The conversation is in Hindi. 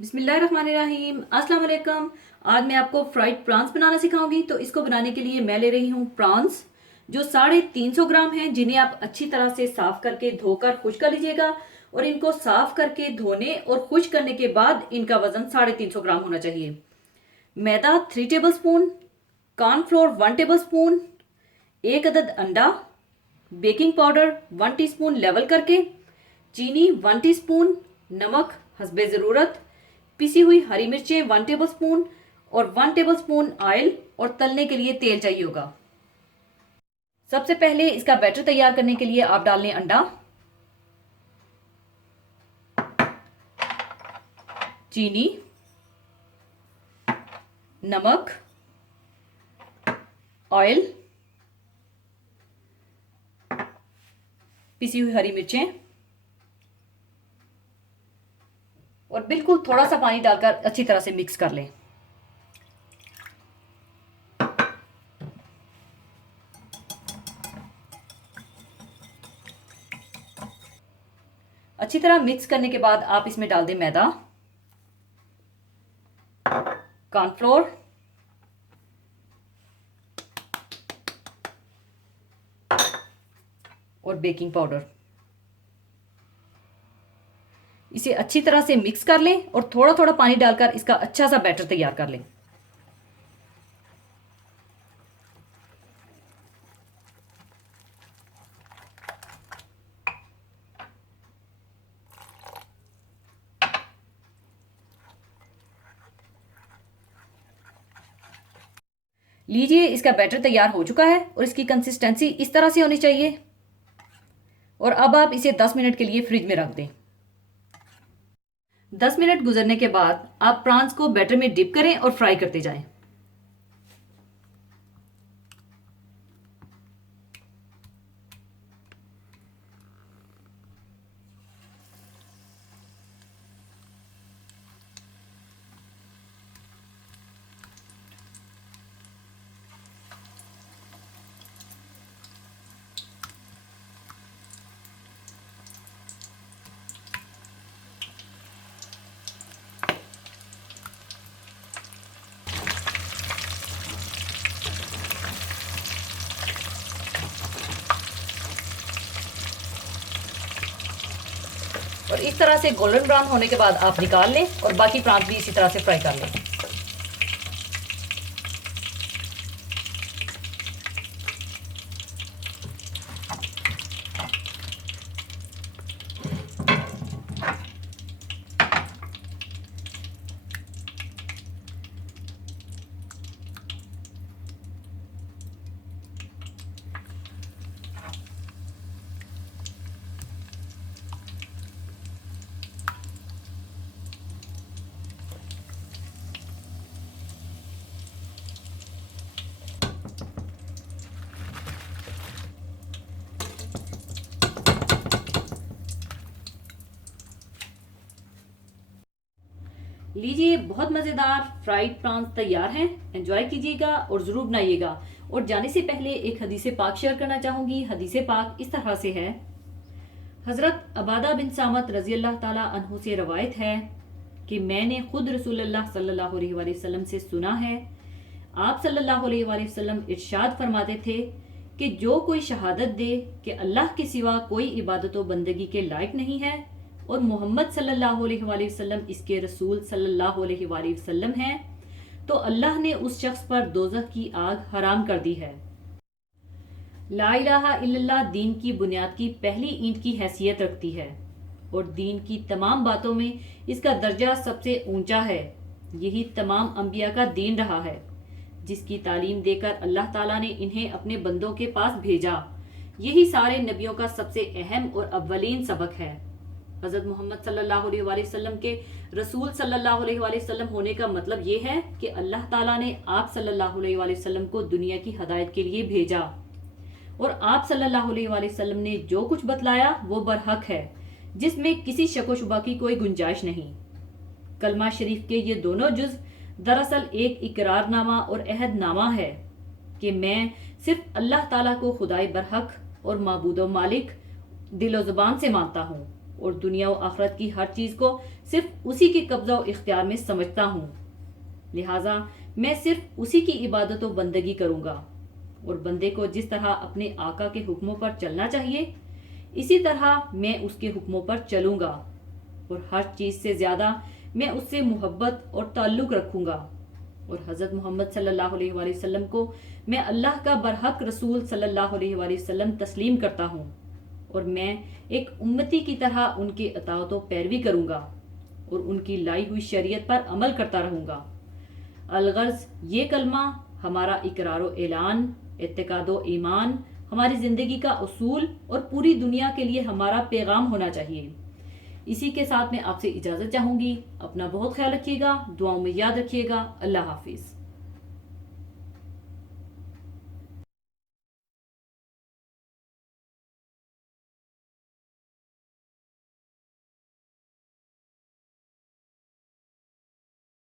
बिस्मिल्लाहिर्रहमानिर्रहीम अस्सलाम वालेकुम। आज मैं आपको फ्राइड प्रॉन्स बनाना सिखाऊंगी। तो इसको बनाने के लिए मैं ले रही हूँ प्रॉन्स जो 350 ग्राम हैं, जिन्हें आप अच्छी तरह से साफ करके धोकर खुश कर लीजिएगा। और इनको साफ करके धोने और खुश करने के बाद इनका वजन 350 ग्राम होना चाहिए। मैदा 3 table spoon, cornflour 1 table spoon, 1 अदद अंडा, बेकिंग पाउडर 1 टीस्पून लेवल करके, चीनी 1 टीस्पून, नमक हस्बे ज़रूरत, पिसी हुई हरी मिर्चें 1 टेबल स्पून और 1 टेबल स्पून ऑयल और तलने के लिए तेल चाहिए होगा। सबसे पहले इसका बैटर तैयार करने के लिए आप डाल लें अंडा, चीनी, नमक, ऑयल, पिसी हुई हरी मिर्चें और बिल्कुल थोड़ा सा पानी डालकर अच्छी तरह से मिक्स कर लें। अच्छी तरह मिक्स करने के बाद आप इसमें डाल दें मैदा, कॉर्नफ्लोर, और बेकिंग पाउडर। इसे अच्छी तरह से मिक्स कर लें और थोड़ा थोड़ा पानी डालकर इसका अच्छा सा बैटर तैयार कर लें। लीजिए, इसका बैटर तैयार हो चुका है और इसकी कंसिस्टेंसी इस तरह से होनी चाहिए। और अब आप इसे 10 मिनट के लिए फ्रिज में रख दें। 10 मिनट गुजरने के बाद आप प्रॉन्स को बैटर में डिप करें और फ्राई करते जाएं। और इस तरह से गोल्डन ब्राउन होने के बाद आप निकाल लें और बाकी प्रॉन्स भी इसी तरह से फ्राई कर लें। लीजिए, बहुत मज़ेदार फ्राइड प्रॉन्स तैयार हैं। एंजॉय कीजिएगा और ज़रूर बनाइएगा। और जाने से पहले एक हदीस पाक शेयर करना चाहूँगी। हदीस पाक इस तरह से है। हज़रत अबादा बिन सामत रज़ी अल्लाह ताला अन्हु से रवायत है कि मैंने खुद रसूलुल्लाह सल्लल्लाहु अलैहि वसल्लम से सुना है। आप सल्लल्लाहु अलैहि वसल्लम इरशाद फरमाते थे कि जो कोई शहादत दे कि अल्लाह के सिवा कोई इबादत व बंदगी के लायक नहीं है और मोहम्मद सल्लल्लाहु अलैहि वसल्लम इसके रसूल सल्लल्लाहु अलैहि वसल्लम हैं, तो अल्लाह ने उस शख्स पर दोज़ख की आग हराम कर दी है। ला इलाहा इल्लल्लाह दीन की बुनियाद की पहली ईंट की हैसियत रखती है और दीन की तमाम बातों में इसका दर्जा सबसे ऊंचा है। यही तमाम अंबिया का दीन रहा है, जिसकी तालीम देकर अल्लाह ताला ने इन्हें अपने बंदों के पास भेजा। यही सारे नबियों का सबसे अहम और अव्वलीन सबक है। हज़रत मोहम्मद सल्लल्लाहु अलैहि वसल्लम के रसूल सल्लल्लाहु अलैहि वसल्लम होने का मतलब ये है कि अल्लाह ताला ने आप सल्लल्लाहु अलैहि वसल्लम को दुनिया की हदायत के लिए भेजा और आप सल्लल्लाहु अलैहि वसल्लम ने जो कुछ बतलाया वो बरहक है, जिसमें किसी शक व शुबा की कोई गुंजाइश नहीं। कलमा शरीफ के ये दोनों जुज दरअसल एक इकरारनामा और अहदनामा है कि मैं सिर्फ अल्लाह ताला को खुदाई बरहक और माबूदो मालिक दिलो ज़ुबान से मानता हूँ और दुनिया और आखिरत की हर चीज़ को सिर्फ उसी के कब्जा और इख्तियार में समझता हूँ। लिहाजा मैं सिर्फ उसी की इबादत और बंदगी करूँगा और बंदे को जिस तरह अपने आका के हुक्मों पर चलना चाहिए इसी तरह मैं उसके हुक्मों पर चलूँगा और हर चीज़ से ज़्यादा मैं उससे मोहब्बत और ताल्लुक़ रखूँगा और हज़रत मोहम्मद सल्लल्लाहु अलैहि वसल्लम को मैं अल्लाह का बरहक रसूल सल्लल्लाहु अलैहि वसल्लम तस्लीम करता हूँ और मैं एक उम्मती की तरह उनके अताअत व पैरवी करूँगा और उनकी लाई हुई शरीयत पर अमल करता रहूँगा। अलगर्ज ये कलमा हमारा इकरार व ऐलान, इत्तिकाद व ईमान, हमारी ज़िंदगी का उसूल और पूरी दुनिया के लिए हमारा पैगाम होना चाहिए। इसी के साथ मैं आपसे इजाज़त चाहूँगी। अपना बहुत ख्याल रखिएगा, दुआओं में याद रखिएगा। अल्लाह हाफिज़।